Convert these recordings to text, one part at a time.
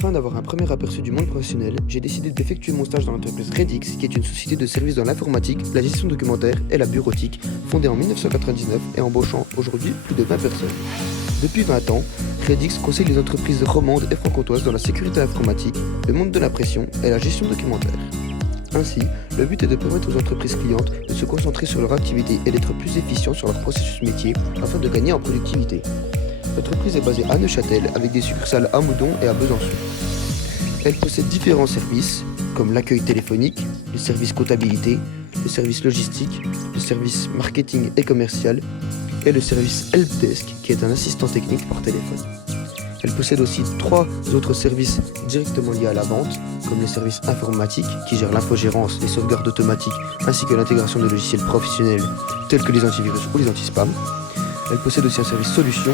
Afin d'avoir un premier aperçu du monde professionnel, j'ai décidé d'effectuer mon stage dans l'entreprise Redix, qui est une société de services dans l'informatique, la gestion documentaire et la bureautique, fondée en 1999 et embauchant aujourd'hui plus de 20 personnes. Depuis 20 ans, Redix conseille les entreprises romandes et franc-comtoises dans la sécurité informatique, le monde de l'impression et la gestion documentaire. Ainsi, le but est de permettre aux entreprises clientes de se concentrer sur leur activité et d'être plus efficients sur leur processus métier afin de gagner en productivité. L'entreprise est basée à Neuchâtel avec des succursales à Moudon et à Besançon. Elle possède différents services comme l'accueil téléphonique, le service comptabilité, le service logistique, le service marketing et commercial et le service helpdesk qui est un assistant technique par téléphone. Elle possède aussi 3 autres services directement liés à la vente, comme le service informatique qui gère l'infogérance, les sauvegardes automatiques ainsi que l'intégration de logiciels professionnels tels que les antivirus ou les anti-spam. Elle possède aussi un service solution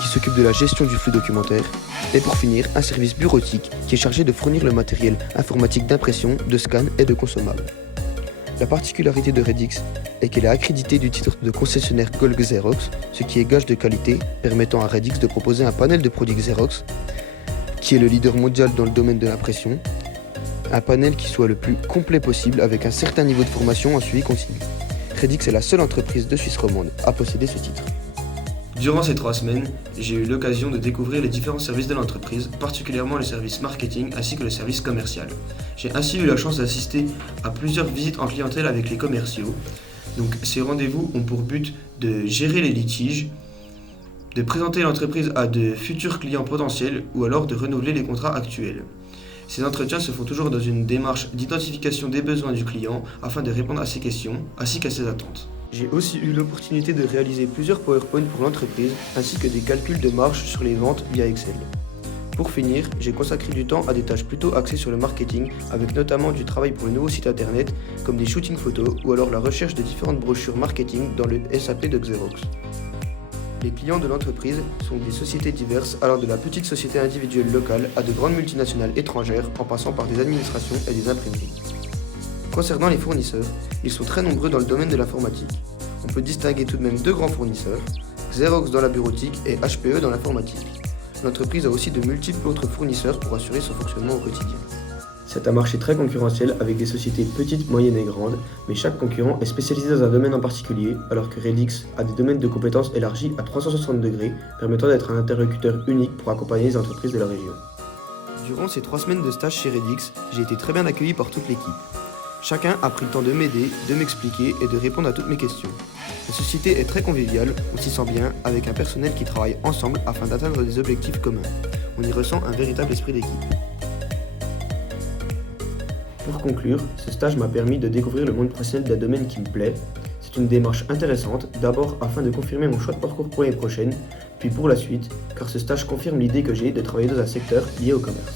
qui s'occupe de la gestion du flux documentaire et pour finir un service bureautique qui est chargé de fournir le matériel informatique d'impression, de scan et de consommables. La particularité de Redix est qu'elle est accréditée du titre de concessionnaire Gold Xerox, ce qui est gage de qualité permettant à Redix de proposer un panel de produits Xerox qui est le leader mondial dans le domaine de l'impression, un panel qui soit le plus complet possible avec un certain niveau de formation en suivi continu. Redix est la seule entreprise de Suisse romande à posséder ce titre. Durant ces 3 semaines, j'ai eu l'occasion de découvrir les différents services de l'entreprise, particulièrement le service marketing ainsi que le service commercial. J'ai ainsi eu la chance d'assister à plusieurs visites en clientèle avec les commerciaux. Donc ces rendez-vous ont pour but de gérer les litiges, de présenter l'entreprise à de futurs clients potentiels ou alors de renouveler les contrats actuels. Ces entretiens se font toujours dans une démarche d'identification des besoins du client afin de répondre à ses questions ainsi qu'à ses attentes. J'ai aussi eu l'opportunité de réaliser plusieurs PowerPoint pour l'entreprise ainsi que des calculs de marge sur les ventes via Excel. Pour finir, j'ai consacré du temps à des tâches plutôt axées sur le marketing avec notamment du travail pour le nouveau site internet comme des shootings photos ou alors la recherche de différentes brochures marketing dans le SAP de Xerox. Les clients de l'entreprise sont des sociétés diverses allant de la petite société individuelle locale à de grandes multinationales étrangères en passant par des administrations et des imprimeries. Concernant les fournisseurs, ils sont très nombreux dans le domaine de l'informatique. On peut distinguer tout de même 2 grands fournisseurs, Xerox dans la bureautique et HPE dans l'informatique. L'entreprise a aussi de multiples autres fournisseurs pour assurer son fonctionnement au quotidien. C'est un marché très concurrentiel avec des sociétés petites, moyennes et grandes, mais chaque concurrent est spécialisé dans un domaine en particulier, alors que Redix a des domaines de compétences élargis à 360 degrés, permettant d'être un interlocuteur unique pour accompagner les entreprises de la région. Durant ces 3 semaines de stage chez Redix, j'ai été très bien accueilli par toute l'équipe. Chacun a pris le temps de m'aider, de m'expliquer et de répondre à toutes mes questions. La société est très conviviale, on s'y sent bien, avec un personnel qui travaille ensemble afin d'atteindre des objectifs communs. On y ressent un véritable esprit d'équipe. Pour conclure, ce stage m'a permis de découvrir le monde professionnel d'un domaine qui me plaît. C'est une démarche intéressante, d'abord afin de confirmer mon choix de parcours pour l'année prochaine, puis pour la suite, car ce stage confirme l'idée que j'ai de travailler dans un secteur lié au commerce.